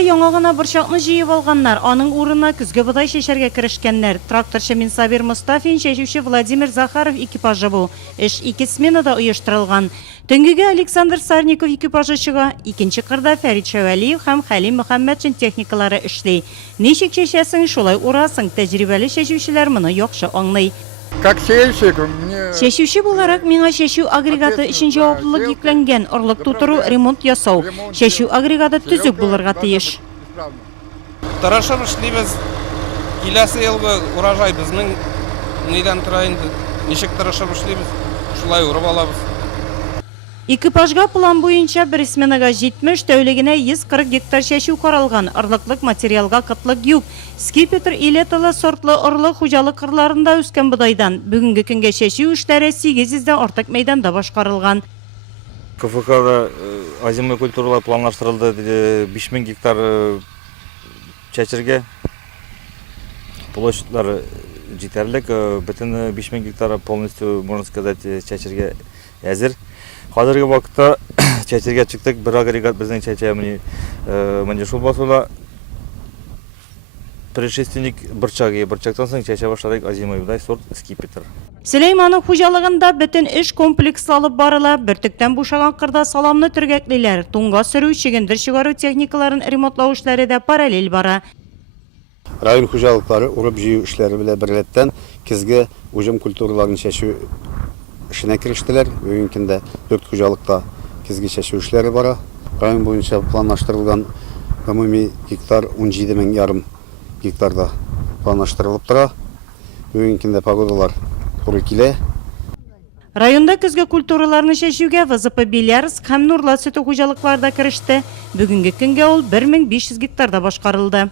яңа гына борчакны җыеп алганнар, аның урынына көзге бодай шешәргә керешкәннәр. Тракторчы Минсабир Мустафин, шешүче Владимир Захаров экипажы бу. Эш 2 сменада оештырылган. Төнгегә Александр Сарников экипажы чыга, икенче кырда Фәрит Шәвәлиев һәм Хәлим Мөхәммәтшин техникалары эшли. Ничек шешәсең, шулай урасың, тәҗрибәле шешүчеләр моны яхшы аңлый. Как сеяльщик, мне... Шешүче буларак миңа шешү агрегаты өчен җаваплылык йөкләнгән, орлык тутыру, ремонт ясау. Шешү агрегаты төзек булырга тиеш. Тырышып эшлибез. Киләсе елгы урожай безнең нидән тора инде. Ничек тырышып эшлибез, шулай урып алабыз. Экипажга план буенча бер сменага 70, тәүлегенә 140 гектар шешү каралган. Орлыклык материалга кытлык юк. Скипетр илетылы сортлы орлык хуҗалык кырларында үскән бодайдан. Бүгенге көнгә шешү эшләре 800 дән артык мәйданда башкарылган. КФКда азимый культуралар планлаштырылды, 5000 гектар чәчергә. Площадьлар җитәрлек, бөтен 5000 гектар полностью, можно сказать, чәчергә әзер. Хәзерге вакытта чәчергә чыктык, бер агрегат безнең чәчәмне менә шул басула предшественник борчагы, борчактан соң чәчә башладык азимый сорт скипетр. Сөләйманов хуҗалыгында бөтен эш комплексы алып барыла. Бөртектән бушаган кырда саламны төргәклиләр. Туңга сөрү, чигендер чыгару техникаларын ремонтлау эшләре дә параллель бара. Район хуҗалыклары урып җыю эшләре белән берлектән кизге уҗым культураларын чәчү эшенә керештеләр. Бүгенге көндә 4 хуҗалыкта кизге чәчү эшләре бара. Район буенча планлаштырылган гомуми гектар 17,5 гектарда планлаштырылып тора. Бүгенге көндә погодалар туры килә. Районда көзге культураларны чәчүгә ВЗП Белярск һәм Нурлат сөте хуҗалыкларда кереште. Бүгенге көнгә ул 1500 гектарда башкарылды.